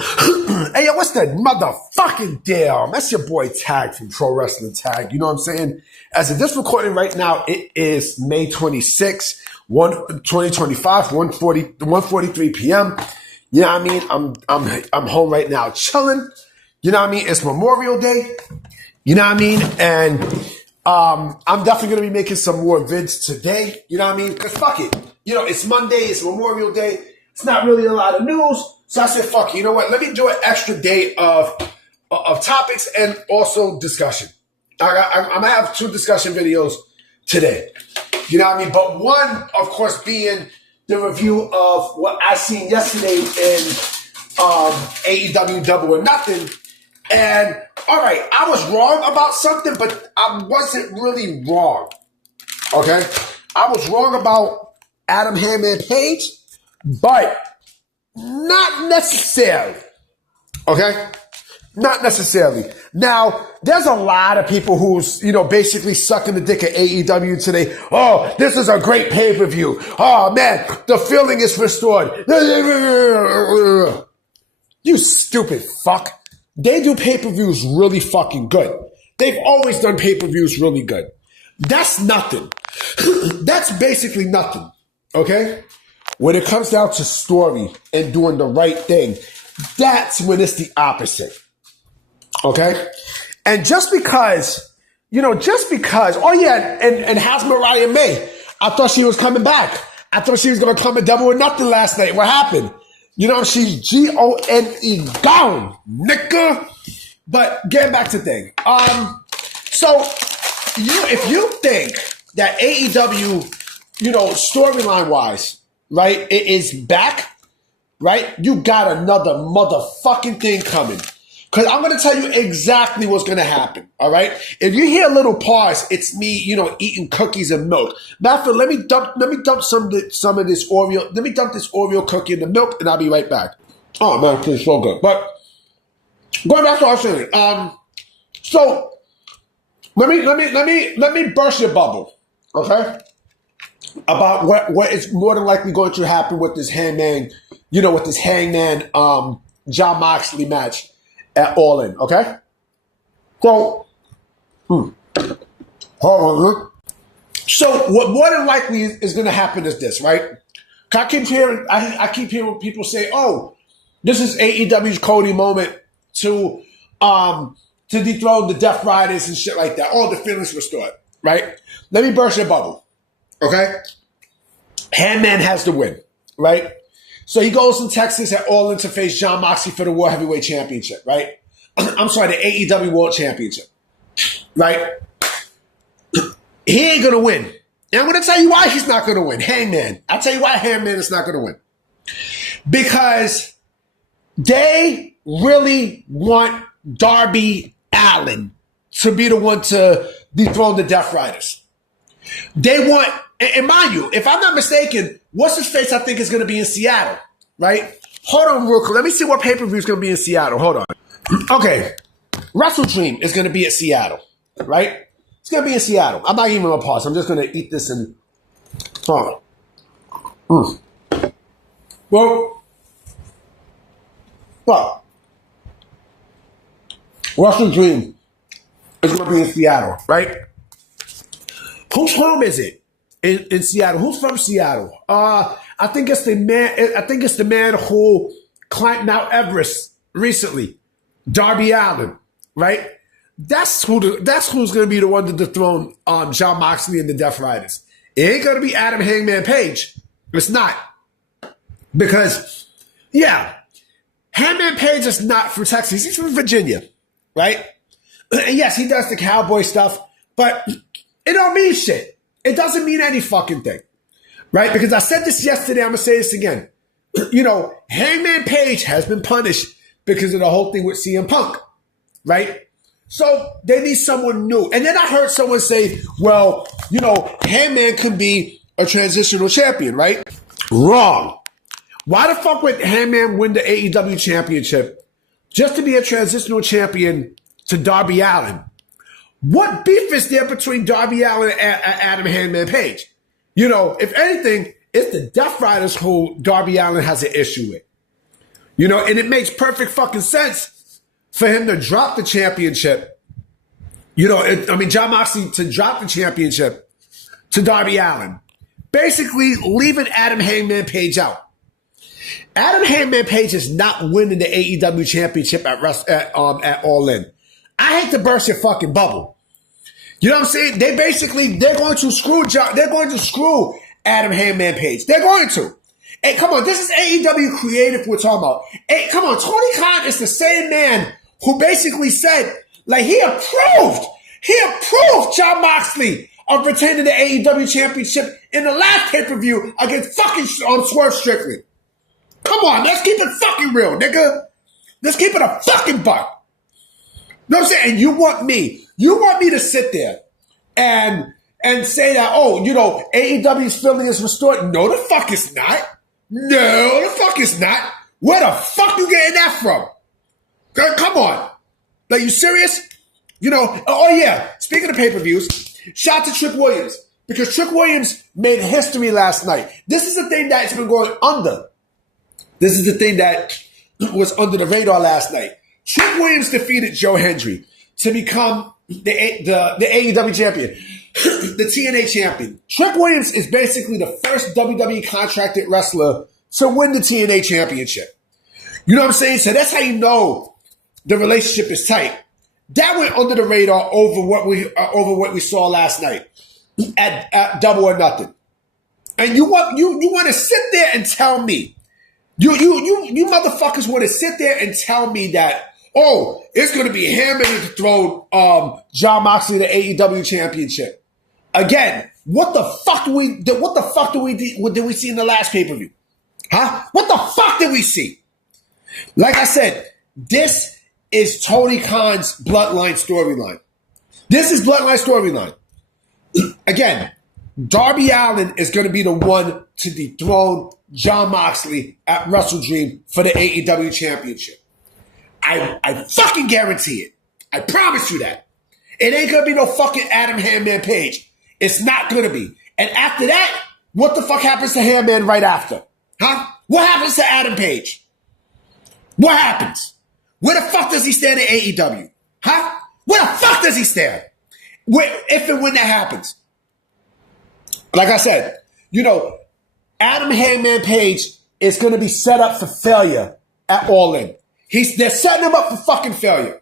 Hey, yo, what's that motherfucking deal? That's your boy Tag from Pro Wrestling Tag. You know what I'm saying? As of this recording right now, it is May 26, 2025, 1:43 p.m. You know what I mean? I'm home right now chilling. You know what I mean? It's Memorial Day. You know what I mean? And I'm definitely going to be making some more vids today. You know what I mean? Because fuck it. You know, it's Monday. It's Memorial Day. It's not really a lot of news. So I said, fuck it. You know what? Let me do an extra day of topics and also discussion. I'm going to have 2 discussion videos today. You know what I mean? But one, of course, being the review of what I seen yesterday in AEW Double or Nothing. And, all right, I was wrong about something, but I wasn't really wrong. Okay? I was wrong about Adam Hangman Page, but not necessarily. Okay? Not necessarily. Now, there's a lot of people who's, you know, basically sucking the dick at AEW today. Oh, this is a great pay-per-view. Oh, man, the feeling is restored. You stupid fuck. They do pay-per-views really fucking good. They've always done pay-per-views really good. That's nothing. That's basically nothing. Okay? When it comes down to story and doing the right thing, that's when it's the opposite. Okay? And just because, oh yeah, and how's Mariah May? I thought she was coming back. I thought she was going to come and Double or Nothing last night. What happened? You know, she's Gone, gone, nigga. But getting back to the thing. So if you think that AEW, you know, storyline-wise, right, it is back, right, you got another motherfucking thing coming. Because I'm going to tell you exactly what's going to happen, all right? If you hear a little pause, it's me, you know, eating cookies and milk. Matter of fact, let me dump some of this Oreo. Let me dump this Oreo cookie in the milk, and I'll be right back. Oh, man, it's so good. But going back to what I was saying. So let me burst your bubble, okay? About what is more than likely going to happen with this Hangman, you know, with this Hangman Jon Moxley match at All In, okay? So, hold on. So, what more than likely is going to happen is this, right? I keep hearing people say, "Oh, this is AEW's Cody moment to dethrone the Death Riders and shit like that. All the feelings restored, right?" Let me burst your bubble, okay? Hangman has the win, right? So he goes in Texas at All In to face Jon Moxley for the World Heavyweight Championship, right? I'm sorry, the AEW World Championship, right? He ain't going to win. And I'm going to tell you why he's not going to win. Hangman. I'll tell you why Hangman is not going to win. Because they really want Darby Allin to be the one to dethrone the Death Riders. They want, and mind you, if I'm not mistaken, what's his face I think is going to be in Seattle, right? Hold on real quick. Let me see what pay-per-view is going to be in Seattle. Hold on. Okay. Wrestle Dream is going to be at Seattle, right? It's going to be in Seattle. I'm not even going to pause. I'm just going to eat this and... Well, Wrestle Dream is going to be in Seattle, right? Whose home is it in Seattle? Who's from Seattle? I think it's the man who climbed Mount Everest recently, Darby Allin, right? That's who's going to be the one to dethrone Jon Moxley and the Death Riders. It ain't going to be Adam Hangman Page. It's not. Because, yeah, Hangman Page is not from Texas. He's from Virginia, right? And yes, he does the cowboy stuff, but it don't mean shit. It doesn't mean any fucking thing, right? Because I said this yesterday, I'm going to say this again. You know, Hangman Page has been punished because of the whole thing with CM Punk, right? So they need someone new. And then I heard someone say, well, you know, Hangman can be a transitional champion, right? Wrong. Why the fuck would Hangman win the AEW championship just to be a transitional champion to Darby Allin? What beef is there between Darby Allin and Adam Hangman Page? You know, if anything, it's the Death Riders who Darby Allin has an issue with. You know, and it makes perfect fucking sense for him to drop the championship. You know, Jon Moxley to drop the championship to Darby Allin. Basically leaving Adam Hangman Page out. Adam Hangman Page is not winning the AEW championship at All In. I hate to burst your fucking bubble. You know what I'm saying? They're going to screw Adam Hangman Page. They're going to. Hey, come on, this is AEW creative we're talking about. Hey, come on, Tony Khan is the same man who basically said, like, he approved Jon Moxley of retaining the AEW championship in the last pay-per-view against fucking Swerve Strickland. Come on, let's keep it fucking real, nigga. Let's keep it a fucking buck. You know what I'm saying? And you want me to sit there and say that, oh, you know, AEW's feeling is restored. No, the fuck it's not. No, the fuck it's not. Where the fuck you getting that from? Girl, come on. Like, you serious? You know, oh yeah, speaking of pay-per-views, shout out to Trick Williams. Because Trick Williams made history last night. This is the thing that's been going under. This is the thing that was under the radar last night. Trick Williams defeated Joe Hendry to become the AEW champion, the TNA champion. Trick Williams is basically the first WWE contracted wrestler to win the TNA championship. You know what I'm saying? So that's how you know the relationship is tight. That went under the radar over what we saw last night at Double or Nothing. And you want to sit there and tell me, you motherfuckers want to sit there and tell me that, oh, it's going to be him and to throw Jon Moxley the AEW championship. Again, what the fuck did we see in the last pay-per-view? Huh? What the fuck did we see? Like I said, this is Tony Khan's Bloodline storyline. This is Bloodline storyline. Again, Darby Allin is going to be the one to dethrone Jon Moxley at Wrestle Dream for the AEW championship. I fucking guarantee it. I promise you that. It ain't going to be no fucking Adam Hangman Page. It's not going to be. And after that, what the fuck happens to Hangman right after? Huh? What happens to Adam Page? What happens? Where the fuck does he stand in AEW? Huh? Where the fuck does he stand? If and when that happens. Like I said, you know, Adam Hangman Page is going to be set up for failure at All In. They're setting him up for fucking failure.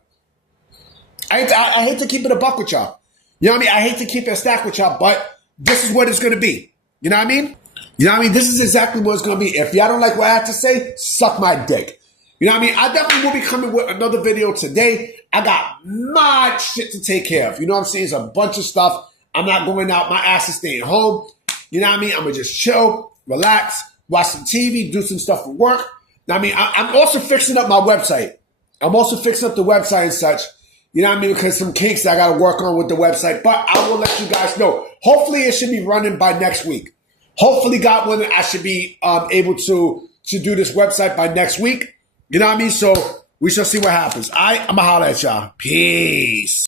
I hate to keep it a buck with y'all. You know what I mean? I hate to keep it a stack with y'all, but this is what it's going to be. You know what I mean? You know what I mean? This is exactly what it's going to be. If y'all don't like what I have to say, suck my dick. You know what I mean? I definitely will be coming with another video today. I got mad shit to take care of. You know what I'm saying? It's a bunch of stuff. I'm not going out. My ass is staying home. You know what I mean? I'm going to just chill, relax, watch some TV, do some stuff for work. I mean, I'm also fixing up my website. I'm also fixing up the website and such. You know what I mean? Because some kinks I got to work on with the website. But I will let you guys know. Hopefully it should be running by next week. Hopefully, God willing, I should be able to do this website by next week. You know what I mean? So we shall see what happens. I'm going to holler at y'all. Peace.